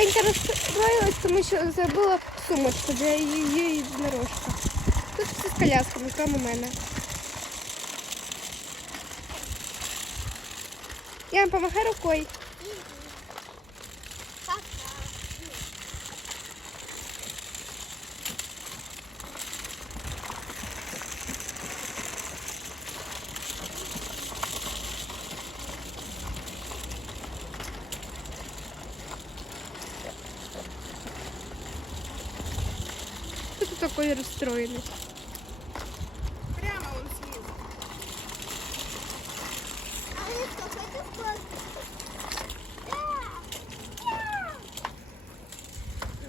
маленька розстроїлась, тому що забула сумочку для її дорожка. Тут все з колясками, крім мене. Я вам помахаю рукою. такой расстроенный? Прямо он съест.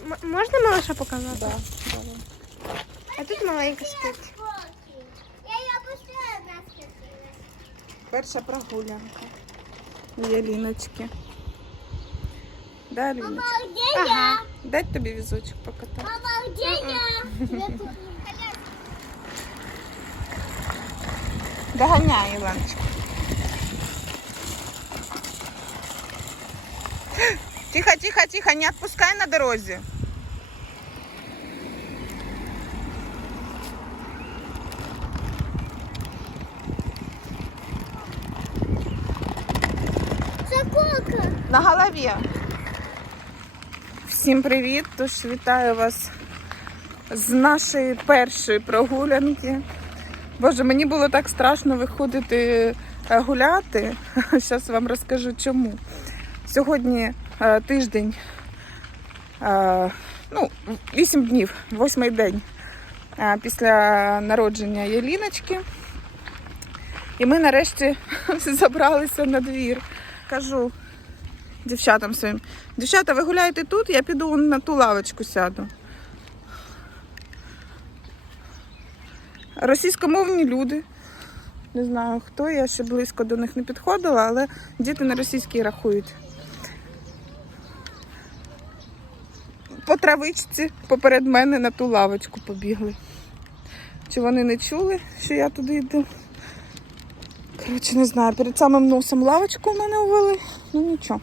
М- можно малыша показать? Да, А тут маленька спить. Я ее пустила на скотину. Перша прогулянка. У Яліночки. Да, Аліночка? Мама, где я? Дать тобі візочок покатати. Мама, где я? Доганяй, Іланочка. Тихо, тихо, тихо, не отпускай на дорозі. Заколка. На голові. Всім привіт! Тож вітаю вас з нашої першої прогулянки. Боже, мені було так страшно виходити е, гуляти. Зараз вам розкажу чому. Сьогодні е, тиждень, е, ну, 8 днів, восьмий день після народження Єліночки. І ми нарешті забралися на двір. Кажу дівчатам своїм. Дівчата, ви гуляєте тут, я піду на ту лавочку сяду. Російськомовні люди. Не знаю хто, я ще близько до них не підходила, але діти на російській рахують. По травичці поперед мене на ту лавочку побігли. Чи вони не чули, що я туди йду? Коротше, не знаю, перед самим носом лавочку в мене увели. Ну нічого.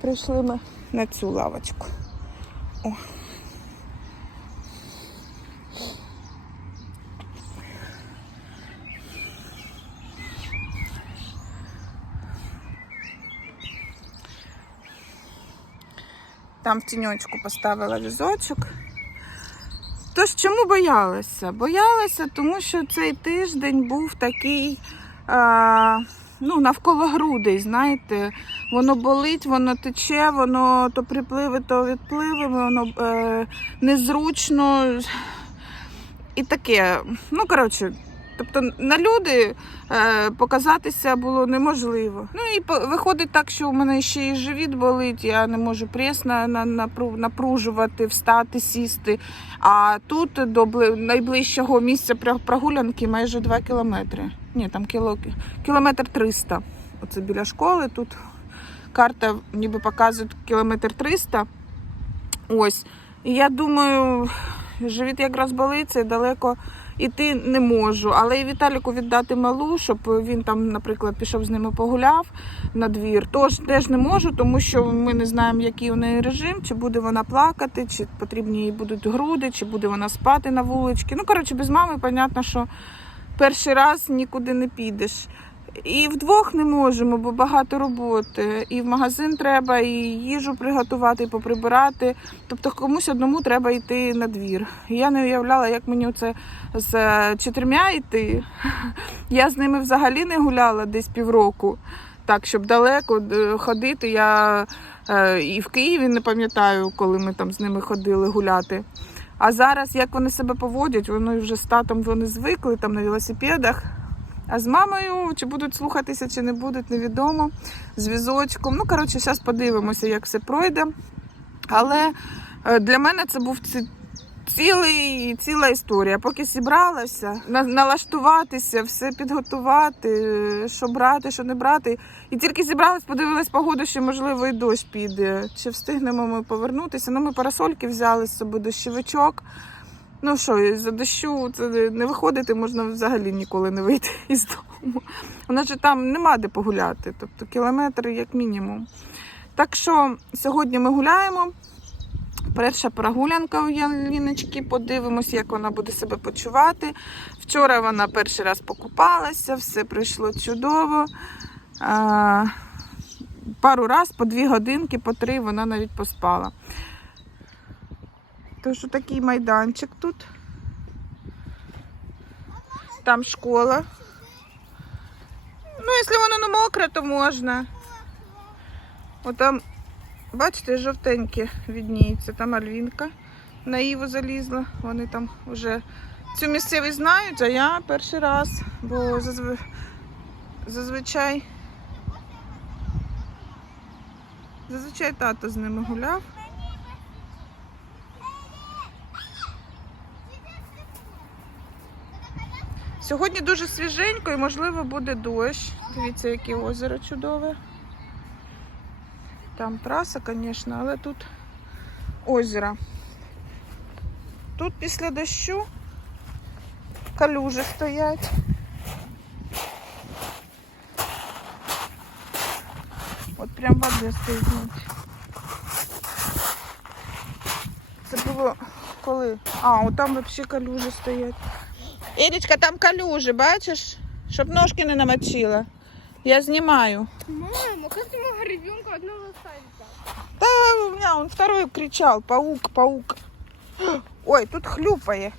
Прийшли ми на цю лавочку. О. Там в тіньочку поставила візочок. Тож чому боялася? Боялася, тому що цей тиждень був такий а, ну, навколо грудей, знаєте, воно болить, воно тече, воно то припливе, то відпливе, воно е, незручно і таке. Ну, коротше, тобто на люди е, показатися було неможливо. Ну і виходить так, що у мене ще і живіт болить, я не можу прес на, на, напру- напружувати, встати, сісти. А тут до найближчого місця прогулянки майже 2 кілометри. Ні, там кіло, кілометр 300. Оце біля школи. Тут карта ніби показує кілометр 300. Ось. І я думаю, живіт якраз болиться, далеко іти не можу. Але і Віталіку віддати малу, щоб він там, наприклад, пішов з ними погуляв на двір. Тож теж не можу, тому що ми не знаємо, який у неї режим, чи буде вона плакати, чи потрібні їй будуть груди, чи буде вона спати на вуличці. Ну, коротше, без мами, понятно, що перший раз нікуди не підеш. І вдвох не можемо, бо багато роботи. І в магазин треба, і їжу приготувати, і поприбирати. Тобто комусь одному треба йти на двір. Я не уявляла, як мені це з е, чотирма йти. Я з ними взагалі не гуляла десь півроку. Так, щоб далеко е, ходити. Я е, і в Києві не пам'ятаю, коли ми там з ними ходили гуляти. А зараз як вони себе поводять, вони вже з татом вони звикли там на велосипедах. А з мамою чи будуть слухатися, чи не будуть, невідомо. З візочком. Ну, коротше, зараз подивимося, як все пройде. Але е, для мене це був цілий, ціла історія. Поки зібралася, налаштуватися, все підготувати, що брати, що не брати. І тільки зібралась, подивилась погоду, що можливо і дощ піде. Чи встигнемо ми повернутися? Ну, ми парасольки взяли з собою дощовичок. Ну що, із-за дощу це не виходити, можна взагалі ніколи не вийти із дому. У нас там нема де погуляти, тобто кілометри як мінімум. Так що сьогодні ми гуляємо. Перша прогулянка у Яліночки. Подивимось, як вона буде себе почувати. Вчора вона перший раз покупалася, все пройшло чудово. Пару раз по дві годинки, по три вона навіть поспала. Тож такий майданчик тут. Там школа. Ну, якщо воно не мокре, то можна. От там, бачите, жовтеньке відніється. Там Альвінка на Іву залізла. Вони там вже цю місцевість знають, а я перший раз, бо зазв- зазвичай. Зазвичай тато з ними гуляв. Сьогодні дуже свіженько і, можливо, буде дощ. Дивіться, яке озеро чудове. Там траса, звісно, але тут озеро. Тут після дощу калюжі стоять. От прям води стоїть. Це було коли? А, от там взагалі калюжі стоять. Ірічка, там калюжі, бачиш? Щоб ножки не намочила. Я знімаю. Мама, как ты мог ребенка одного оставить? Да, у меня он второй кричал, паук, паук. Ой, тут хлюпає.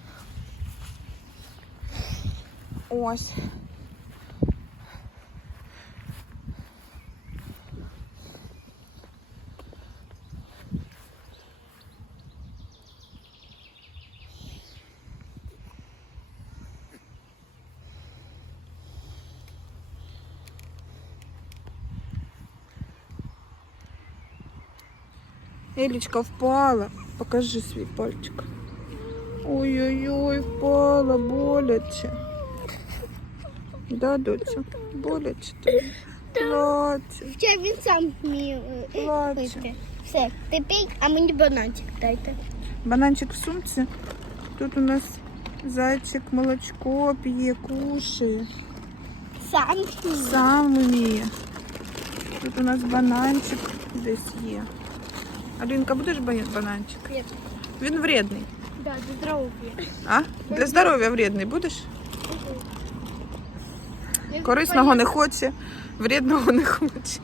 Ось. Елічка впала. Покажи свій пальчик. Ой-ой-ой, впала, боляче. Да, доця? Боляче тобі. Плаче, Ще він сам вміє е, пити. Все, ти пій, а мені бананчик дайте. Бананчик в сумці. Тут у нас зайчик молочко п'є, кушає. Сам пій. Сам вміє. Тут у нас бананчик десь є. Алінка, будеш ба- бананчик? Ні. Він вредний. Да, до здоров'я. А? Для здоров'я вредний будеш? Корисного не хоче, вредного не хоче.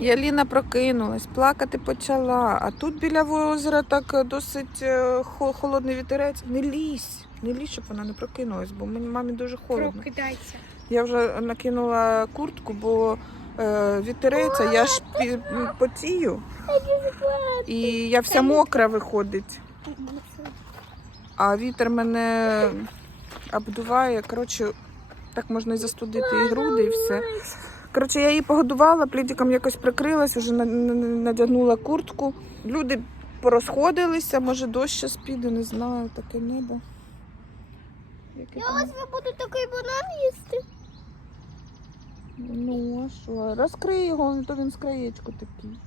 Яліна прокинулась, плакати почала. А тут біля озера так досить е, холодний вітерець. Не лізь, не лізь, щоб вона не прокинулась, бо мені мамі дуже холодно. Прокидайся. Я вже накинула куртку, бо вітерець, а я ж потію. І я вся мокра виходить. А вітер мене обдуває. Коротше, так можна і застудити і груди, і все. Коротше, я її погодувала, плідиком якось прикрилась, вже на- на- на- надягнула куртку. Люди порозходилися, може дощ щас піде, не знаю, таке небо. Яке Я там- ось буду такий банан їсти. Ну, а що? Розкрий його, то він з такий.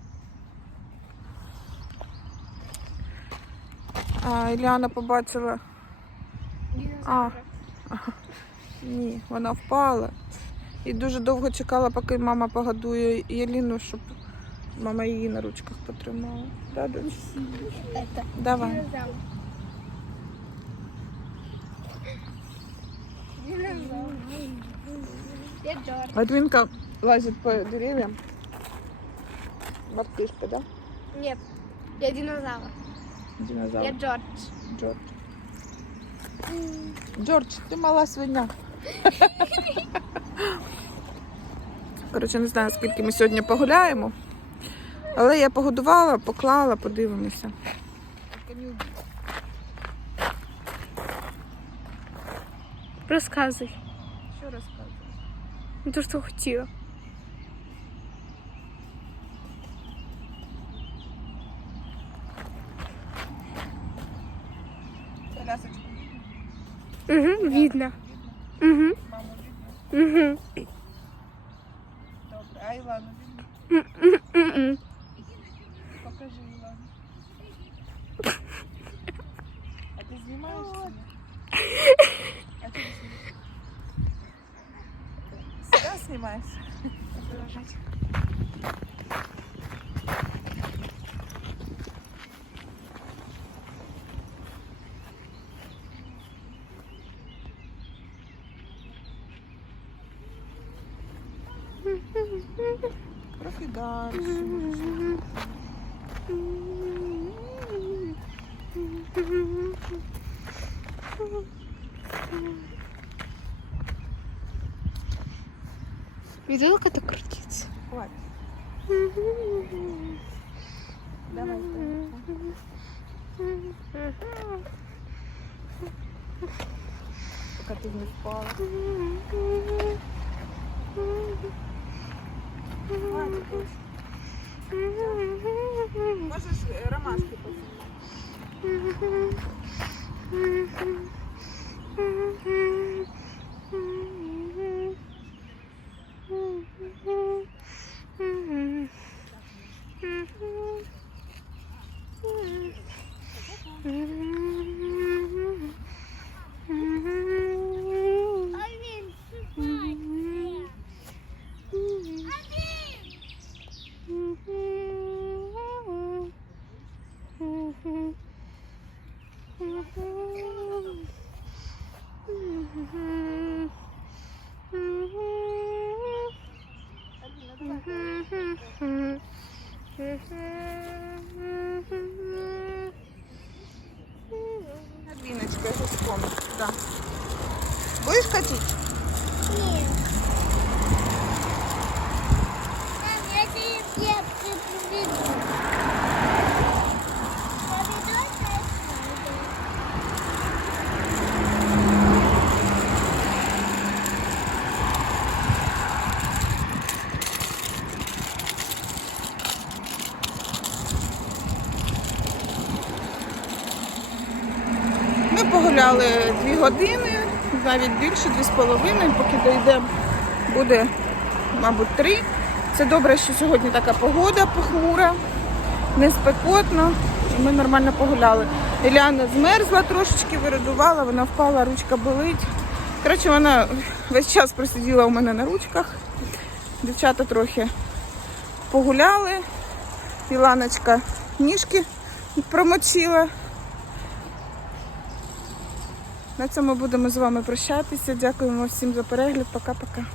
А, Ілляна побачила. А, ні, вона впала. І дуже довго чекала, поки мама погодує Єліну, щоб мама її на ручках потримала. Да. Давай. Я Джордж. Адвинка лазить по деревьям. Мартышка, да? Нет, я динозавр. Динозавр. Я Джордж. Джордж. Джордж, ти мала свиня. Коротше, не знаю, скільки ми сьогодні погуляємо. Але я погодувала, поклала, подивимося. Розказуй. Що розказує? Ну, то, что хотіла. Колясочку. Угу, видно. Угу, Маму видно? угу. Добре. А Ілану видно? Покажи Ілану. А ти знімаєш чи ні? А ти знімаєш? Видела, как это крутится? Хватить. Давай. Поки ти не впала. Да. Будешь катити? Погуляли дві години, навіть більше, дві з половиною, поки дійдемо, буде, мабуть, три. Це добре, що сьогодні така погода похмура, не спекотно, і ми нормально погуляли. Іляна змерзла трошечки, вирадувала, вона впала, ручка болить. Коротше, вона весь час просиділа у мене на ручках. Дівчата трохи погуляли. Іланочка ніжки промочила. На цьому будемо з вами прощатися. Дякуємо всім за перегляд. Пока-пока.